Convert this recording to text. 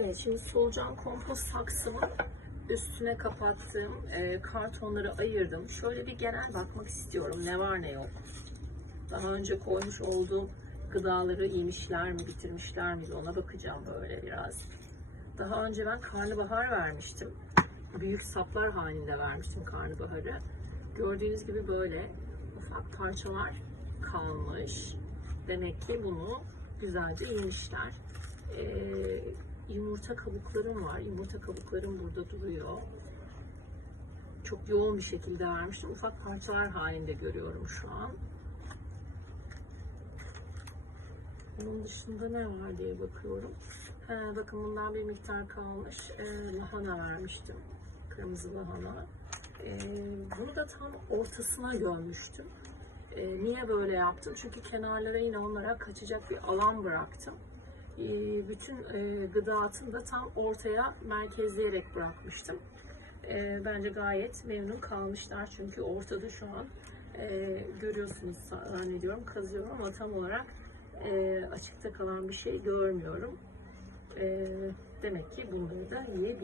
Evet, şimdi solucan kompost saksımın üstüne kapattığım e, kartonları ayırdım. Şöyle bir genel bakmak istiyorum. Ne var ne yok. Daha önce koymuş olduğum gıdaları yemişler mi, bitirmişler mi ona bakacağım böyle biraz. Daha önce ben karnabahar vermiştim. Büyük saplar halinde vermiştim karnabaharı. Gördüğünüz gibi böyle ufak parçalar kalmış. Demek ki bunu güzelce yemişler. Ee, yumurta kabuklarım var. Yumurta kabuklarım burada duruyor. Çok yoğun bir şekilde vermiştim. Ufak parçalar halinde görüyorum şu an. Bunun dışında ne var diye bakıyorum. He, bakın bundan bir miktar kalmış. Ee, lahana vermiştim. Kırmızı lahana. Ee, bunu da tam ortasına gömmüştüm. Ee, niye böyle yaptım? Çünkü kenarlara yine onlara kaçacak bir alan bıraktım. Ee, bütün e, gıdatını da tam ortaya merkezleyerek bırakmıştım. Ee, bence gayet memnun kalmışlar çünkü ortada şu an e, görüyorsunuz zannediyorum kazıyorum ama tam olarak e, açıkta kalan bir şey görmüyorum. E, demek ki bunları da yiyebilirim.